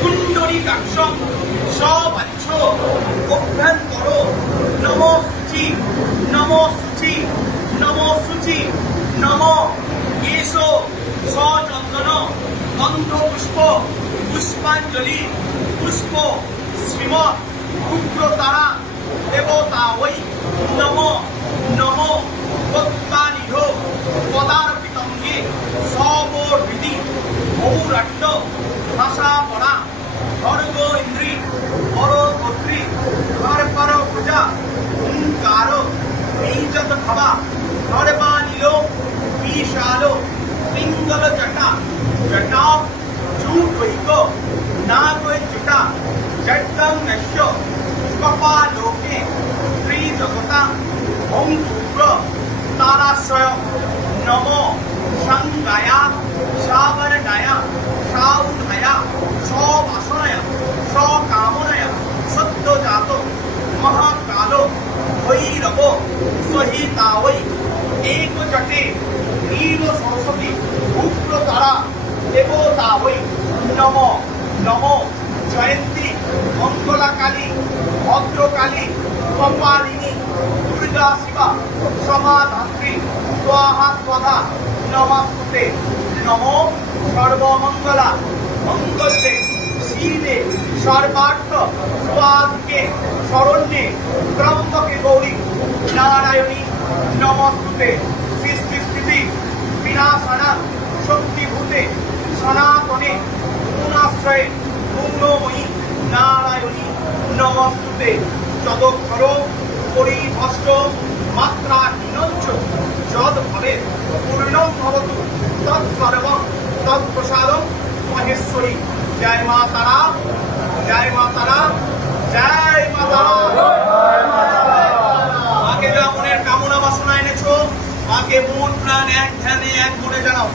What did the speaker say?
কুণ্ডলীকাক্ষ সবাচ্ছ অভ্যন্তর নমো শুচি নমো শুচি নমো শুচি নমো এসো সচন্দন গন্ধপুষ্প পুষ্পাঞ্জলি পুষ্প শ্রীমৎ উগ্রতারা দেবতা ওই নমো নমো ভক্তানিধ পদার্পিতঙ্গে সবর্বিধি বহুরাট্য ভাষা পড়া ভর্গ ইন্দ্রি পরগোত্রী হরপর পূজা ওঙ্কার বীজত ভাবা হরবানিল বিশাল পিঙ্গল জটা জটা চূটৈক নাগজটা জট্টং নশ্য কপালোকে ত্রিজগতা ওং শুক্র তারাশ্রয় নম সংজ্ঞায়া সাবরণায়া সাউধায়া সবাসনায়া সকামনায়া সদ্যজাত মহাকাল ভৈরব সহিতা ওই একজটে নীল সরস্বতী উগ্রতারা দেবতা ওই নম নম জয়ন্তী মঙ্গলাকালী ভদ্রকালী কপালিনী দুর্গা শিবা সমাধাত্রী স্বাহা স্বধা নমস্তুতে নমো সর্বমঙ্গলা মঙ্গলে শিবে সর্বার্থ স্বাধিকে শরণ্যে ত্রম্বকে গৌরী নারায়ণী নমস্তুতে সৃষ্টি স্থিতি বিনাশনা শক্তিভূতে সনাতনে গুণাশ্রয়ে পূর্ণময়ী নারায়ণী নমস্তুতে যদক্ষর পরিভষ্ট মাত্রাহীনঞ্চ যদ ভবে পূর্ণং ভবতু তৎসর্বং তৎপ্রসাদং মহেশ্বরী। জয় মা তারা, জয় মা তারা, জয় মা তারা। মাকে যা মনের কামনা বাসনা এনেছো, মাকে মন প্রাণ এক ধ্যানে এক মনে জানাও।